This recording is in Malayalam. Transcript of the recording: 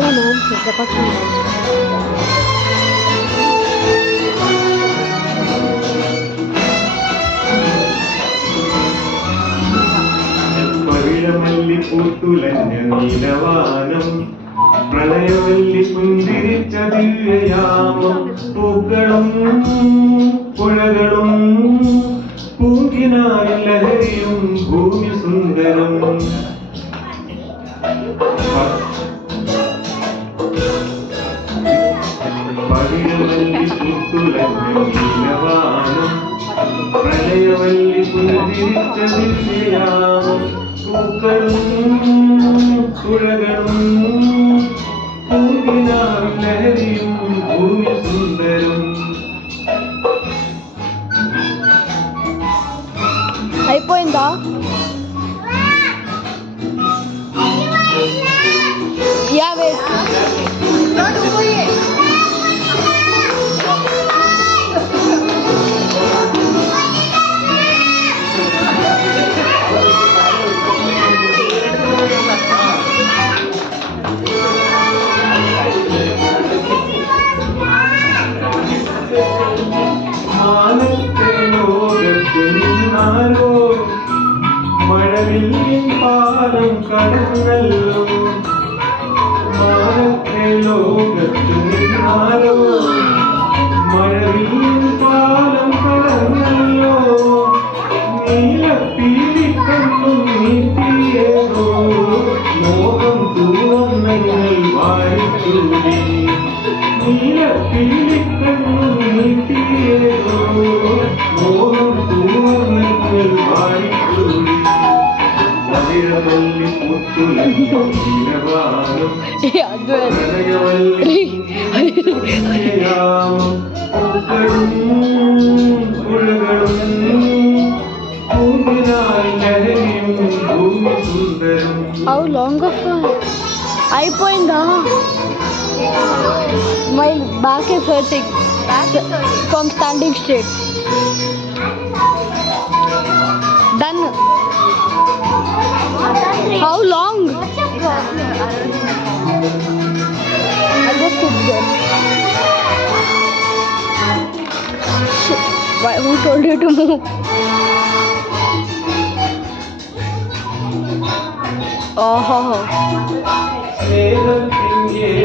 ఇక్కడ పక్కన പവിഴമല്ലി പൂത്തുലഞ്ഞ നീലവാനം പ്രളയവല്ലി പുഞ്ചിരിച്ച ദിവ്യയാമം പൂക്കളും പുഴകളും പൂങ്കിനായി ലഹരിയും ഭൂമി സുന്ദരം പവിഴമല്ലി പൂത്തുലഞ്ഞ നീലവാനം പ്രളയവല്ലി പുഞ്ചിരിച്ച ദിവ്യയാമം പൂക്കളും പുഴകളും പൂങ്കിനായി ലഹരിയും ഭൂമി സുന്ദരം. అయిపోయిందా? యా వెయిట్ മാനത്തെ ലോകത്ത് നിന്നാലോ മഴവില്ലിൻ പാലം കടന്നല്ലോ മാനത്തെ ലോകത്ത് നിന്നാലോ മഴവില്ലിൻ പാലം കടന്നല്ലോ നീലപ്പീലിക്കണ്ണും നീട്ടിയേതോ മോഹം തൂവന്നങ്ങൾ വായിച്ചൂടി നീലപ്പീലിക്കണ്ണും നീട്ടിയേതോ മോഹം തൂവന്നങ്ങൾ വായിച്ചൂടി പവിഴമല്ലി പൂത്തുലഞ്ഞ നീലവാനം പ്രളയവല്ലി പുഞ്ചിരിച്ചയാമം പൂക്കളും പുഴകളും പൂങ്കിനായി ലഹരിയും ഭൂമി സുന്ദരം. హౌ లాంగ్ ఆఫ్ అయిపోయిందా? My back is hurting from standing straight. Done. How long? I just sit there. Why, who told you to move? Oh.